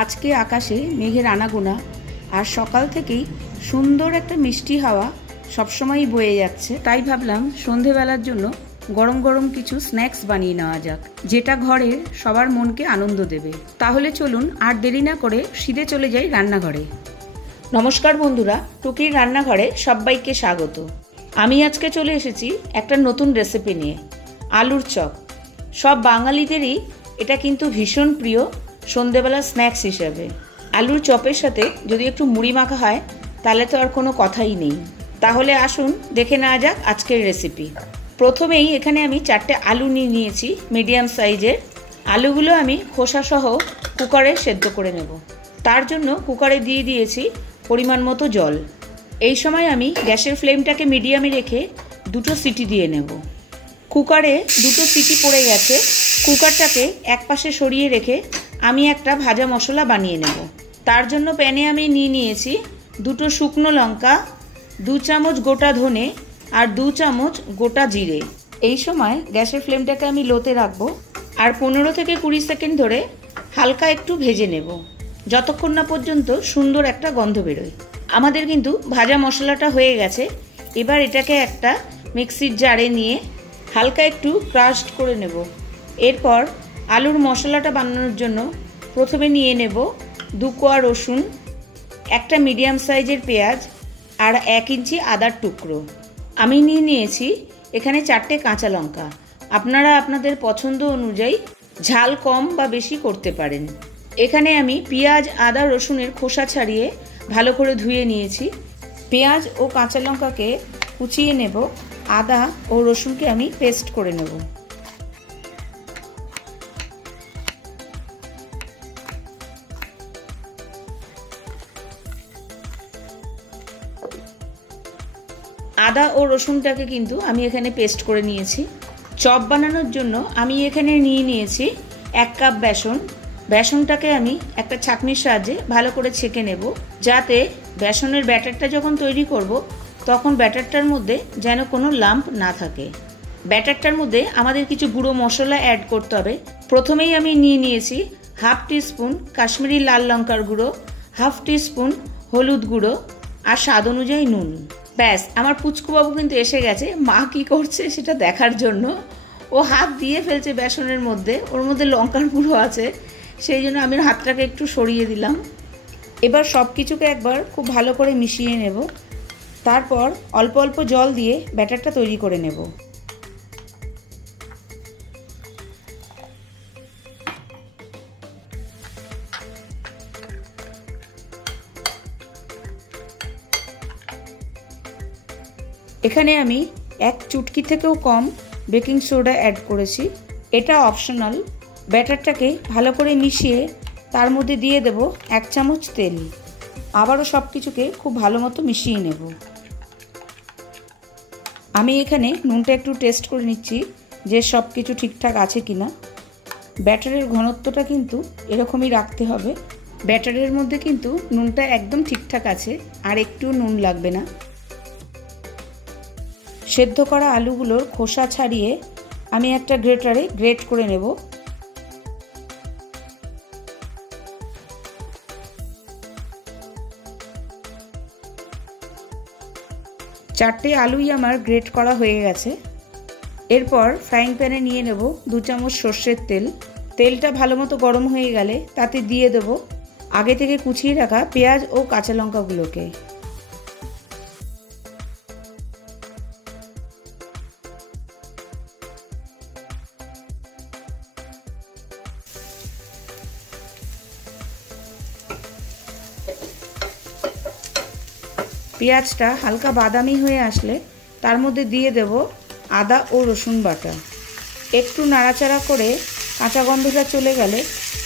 আজকে আকাশে মেঘের আনাগোনা আর সকাল থেকেই সুন্দর একটা মিষ্টি হাওয়া সবসময়ই বয়ে যাচ্ছে। তাই ভাবলাম সন্ধেবেলার জন্য গরম গরম কিছু স্ন্যাক্স বানিয়ে নেওয়া যাক, যেটা ঘরের সবার মনকে আনন্দ দেবে। তাহলে চলুন আর দেরি না করে সিধে চলে যাই রান্নাঘরে। নমস্কার বন্ধুরা, টুকির রান্নাঘরে সবাইকে স্বাগত। আমি আজকে চলে এসেছি একটা নতুন রেসিপি নিয়ে, আলুর চপ। সব বাঙালিদেরই এটা কিন্তু ভীষণ প্রিয় সন্ধেবেলা স্ন্যাক্স হিসেবে। আলুর চপের সাথে যদি একটু মুড়ি মাখা হয় তাহলে তো আর কোনো কথাই নেই। তাহলে আসুন দেখে নেওয়া যাক আজকের রেসিপি। প্রথমেই এখানে আমি 4টে আলু নিয়ে নিয়েছি মিডিয়াম সাইজের। আলুগুলো আমি খোসা সহ কুকারে সেদ্ধ করে নেব। তার জন্য কুকারে দিয়ে দিয়েছি পরিমাণ মতো জল। এই সময় আমি গ্যাসের ফ্লেমটাকে মিডিয়ামে রেখে 2টো সিটি দিয়ে নেব। কুকারে 2টো সিটি পড়ে গেছে। কুকারটাকে এক পাশে সরিয়ে রেখে আমি একটা ভাজা মশলা বানিয়ে নেব। তার জন্য প্যানে আমি নিয়ে নিয়েছি 2টো শুকনো লঙ্কা, 2 চামচ গোটা ধনে আর 2 চামচ গোটা জিরে। এই সময় গ্যাসের ফ্লেমটাকে আমি লোতে রাখবো আর 15 থেকে 20 সেকেন্ড ধরে হালকা একটু ভেজে নেব, যতক্ষণ না পর্যন্ত সুন্দর একটা গন্ধ বেরোয়। আমাদের কিন্তু ভাজা মশলাটা হয়ে গেছে। এবার এটাকে একটা মিক্সির জারে নিয়ে হালকা একটু ক্রাশড করে নেব। এরপর আলুর মশলাটা বানানোর জন্য প্রথমে নিয়ে নেব 2 কোয়া রসুন, একটা মিডিয়াম সাইজের পেঁয়াজ আর 1 ইঞ্চি আদার টুকরো। আমি নিয়ে নিয়েছি এখানে 4টে কাঁচা লঙ্কা। আপনারা আপনাদের পছন্দ অনুযায়ী ঝাল কম বা বেশি করতে পারেন। এখানে আমি পেঁয়াজ, আদা, রসুনের খোসা ছাড়িয়ে ভালো করে ধুয়ে নিয়েছি। পেঁয়াজ ও কাঁচা লঙ্কাকে কুচিয়ে নেব। আদা ও রসুনকে আমি পেস্ট করে নেব। আদা ও রসুনটাকে কিন্তু আমি এখানে পেস্ট করে নিয়েছি। চপ বানানোর জন্য আমি এখানে নিয়ে নিয়েছি 1 কাপ বেসন। বেসনটাকে আমি একটা ছাঁকনির সাহায্যে ভালো করে ছেঁকে নেব, যাতে বেসনের ব্যাটারটা যখন তৈরি করব তখন ব্যাটারটার মধ্যে যেন কোনো লাম্প না থাকে। ব্যাটারটার মধ্যে আমাদের কিছু গুঁড়ো মশলা অ্যাড করতে হবে। প্রথমেই আমি নিয়ে নিয়েছি 1/2 টিস্পুন কাশ্মীরি লাল লঙ্কার গুঁড়ো, 1/2 টিস্পুন হলুদ গুঁড়ো আর স্বাদ অনুযায়ী নুন। ব্যাস, আমার পুচকুবাবু কিন্তু এসে গেছে মা কি করছে সেটা দেখার জন্য। ও হাত দিয়ে ফেলছে বেসনের মধ্যে, ওর মধ্যে লঙ্কার গুঁড়ো আছে, সেই জন্য আমি হাতটাকে একটু সরিয়ে দিলাম। এবার সব কিছুকে একবার খুব ভালো করে মিশিয়ে নেব। তারপর অল্প অল্প জল দিয়ে ব্যাটারটা তৈরি করে নেব। এখানে আমি 1 চুটকি থেকেও কম বেকিং সোডা অ্যাড করেছি। এটা অপশনাল। ব্যাটারটাকে ভালো করে মিশিয়ে তার মধ্যে দিয়ে দেব 1 চামচ তেল। আবারও সব কিছুকে খুব ভালো মতো মিশিয়ে নেব। আমি এখানে নুনটা একটু টেস্ট করে নিচ্ছি যে সব কিছু ঠিকঠাক আছে কিনা। ব্যাটারের ঘনত্বটা কিন্তু এরকমই রাখতে হবে। ব্যাটারের মধ্যে কিন্তু নুনটা একদম ঠিকঠাক আছে, আর একটু নুন লাগবে না। সেদ্ধ করা আলুগুলোর খোসা ছাড়িয়ে আমি একটা গ্রেটারে গ্রেট করে নেব। চারটে আলুই আমার গ্রেট করা হয়ে গেছে। এরপর ফ্রাইং প্যানে নিয়ে নেব 2 চামচ সর্ষের তেল। তেলটা ভালো মতো গরম হয়ে গেলে তাতে দিয়ে দেব আগে থেকে কুচিয়ে রাখা পেঁয়াজ ও কাঁচা লঙ্কাগুলোকে। পেঁয়াজটা হালকা বাদামি হয়ে আসলে তার মধ্যে দিয়ে দেব আদা ও রসুন বাটা। একটু নাড়াচাড়া করে কাঁচা গন্ধটা চলে গেলে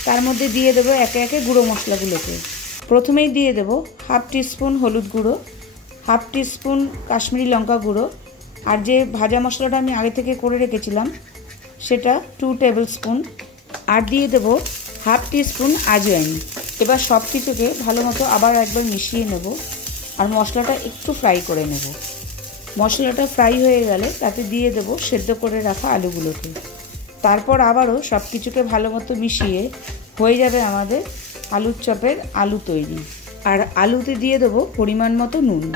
তার মধ্যে দিয়ে দেব একে একে গুঁড়ো মশলাগুলোকে। প্রথমেই দিয়ে দেব 1/2 টিস্পুন হলুদ গুঁড়ো, 1/2 টিস্পুন কাশ্মীরি লঙ্কা গুঁড়ো, আর যে ভাজা মশলাটা আমি আগে থেকে করে রেখেছিলাম সেটা 2 টেবিল স্পুন, আর দিয়ে দেব 1/2 টিস্পুন আজওয়াইন। এবার সব কিছুকে ভালো মতো আবার একবার মিশিয়ে নেব আর মশলাটা একটু ফ্রাই করে নেব। মশলাটা ফ্রাই হয়ে গেলে তাতে দিয়ে দেব সেদ্ধ করে রাখা আলুগুলোকে। তারপর আবারও সব কিছুকে ভালো মতো মিশিয়ে হয়ে যাবে আমাদের আলুর চপের আলু তৈরি। আর আলুতে দিয়ে দেবো পরিমাণ মতো নুন।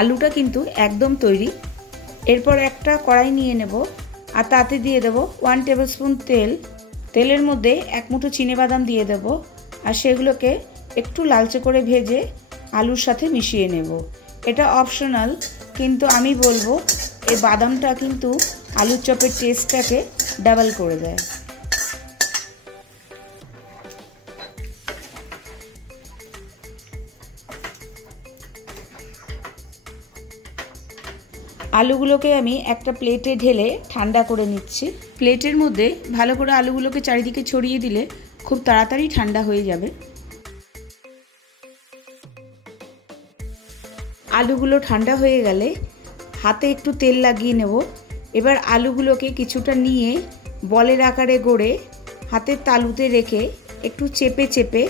আলুটা কিন্তু একদম তৈরি। এরপর একটা কড়াই নিয়ে নেব আর তাতে দিয়ে দেব 1 টেবিলস্পুন তেল। তেলের মধ্যে 1 মুঠো চিনেবাদাম দিয়ে দেব আর সেগুলোকে একটু লালচে করে ভেজে আলুর সাথে মিশিয়ে নেব। এটা অপশনাল, কিন্তু আমি বলবো এই বাদামটা কিন্তু আলুর চপের টেস্টটাকে ডাবল করে দেয়। আলুগুলোকে আমি একটা প্লেটে ঢেলে ঠান্ডা করে নিচ্ছি। প্লেটের মধ্যে ভালো করে আলুগুলোকে চারিদিকে ছড়িয়ে দিলে খুব তাড়াতাড়ি ঠান্ডা হয়ে যাবে। আলুগুলো ঠান্ডা হয়ে গেলে হাতে একটু তেল লাগিয়ে নেব। এবার আলুগুলোকে কিছুটা নিয়ে বলের আকারে গড়ে হাতের তালুতে রেখে একটু চেপে চেপে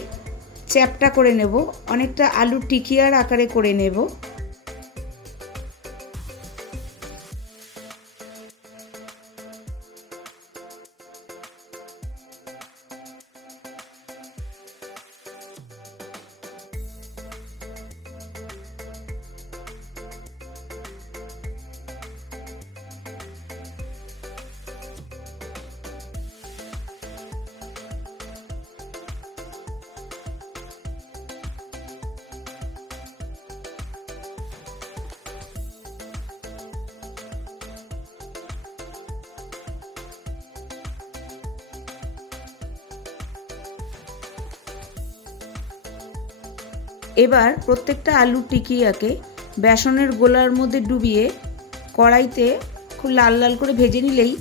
চ্যাপটা করে নেব। অনেকটা আলু টিকিয়ার আকারে করে নেব। এবার প্রত্যেকটা আলু টিকিয়াকে বেসনের গোলার মধ্যে ডুবিয়ে কড়াইতে খুব লাল লাল করে ভেজে নিলেই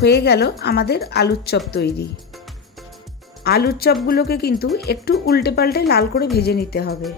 হয়ে গেল আমাদের আলুর চপ তৈরি। আলুর চপগুলোকে কিন্তু একটু উল্টে পাল্টে লাল করে ভেজে নিতে হবে।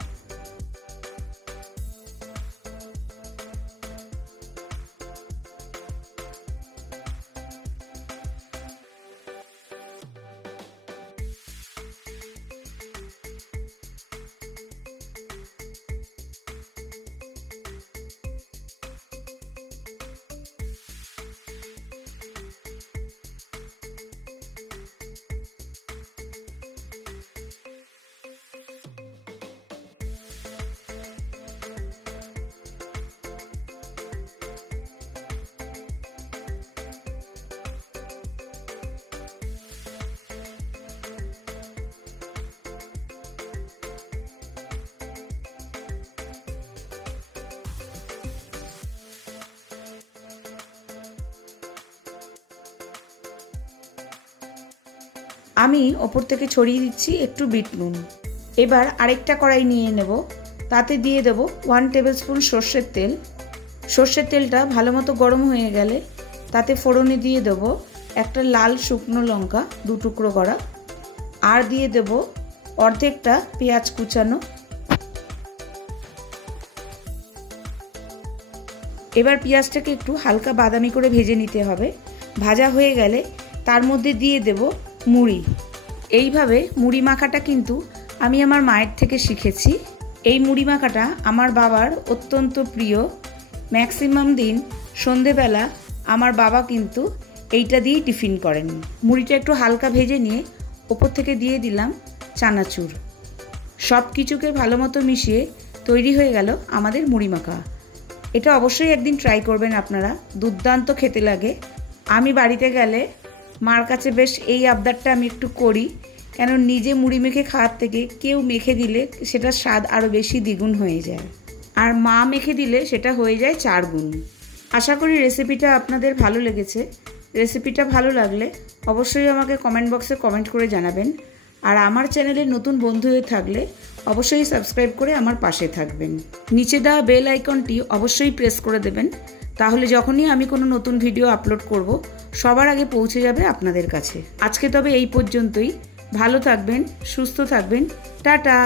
আমি ওপর থেকে ছড়িয়ে দিচ্ছি একটু বিট নুন। এবার আরেকটা কড়াই নিয়ে নেব, তাতে দিয়ে দেব 1 টেবিলস্পুন সর্ষের তেল। সর্ষের তেলটা ভালো মতো গরম হয়ে গেলে তাতে ফোড়নে দিয়ে দেব একটা লাল শুকনো লঙ্কা 2 টুকরো করা, আর দিয়ে দেব অর্ধেকটা পেঁয়াজ কুচানো। এবার পেঁয়াজটাকে একটু হালকা বাদামি করে ভেজে নিতে হবে। ভাজা হয়ে গেলে তার মধ্যে দিয়ে দেব মুড়ি। এইভাবে মুড়ি মাখাটা কিন্তু আমি আমার মায়ের থেকে শিখেছি। এই মুড়ি মাখাটা আমার বাবার অত্যন্ত প্রিয়। ম্যাক্সিমাম দিন সন্ধেবেলা আমার বাবা কিন্তু এইটা দিয়েই টিফিন করেন। মুড়িটা একটু হালকা ভেজে নিয়ে ওপর থেকে দিয়ে দিলাম চানাচুর। সব কিছুকে ভালো মতো মিশিয়ে তৈরি হয়ে গেল আমাদের মুড়ি মাখা। এটা অবশ্যই একদিন ট্রাই করবেন আপনারা, দুর্দান্ত খেতে লাগে। আমি বাড়িতে গেলে মার কাছে বেশ এই আবদারটা আমি একটু করি, কেন নিজে মুড়ি মেখে খাওয়ার থেকে কেউ মেখে দিলে সেটার স্বাদ আরও বেশি দ্বিগুণ হয়ে যায়, আর মা মেখে দিলে সেটা হয়ে যায় 4 গুণ। আশা করি রেসিপিটা আপনাদের ভালো লেগেছে। রেসিপিটা ভালো লাগলে অবশ্যই আমাকে কমেন্ট বক্সে কমেন্ট করে জানাবেন। আর আমার চ্যানেলে নতুন বন্ধু হয়ে থাকলে অবশ্যই সাবস্ক্রাইব করে আমার পাশে থাকবেন। নিচে দেওয়া বেল আইকনটি অবশ্যই প্রেস করে দেবেন, তাহলে যখনই আমি কোনো নতুন ভিডিও আপলোড করব সবার আগে পৌঁছে যাবে আপনাদের কাছে। আজকে তবে এই পর্যন্তই। ভালো থাকবেন, সুস্থ থাকবেন, টাটা।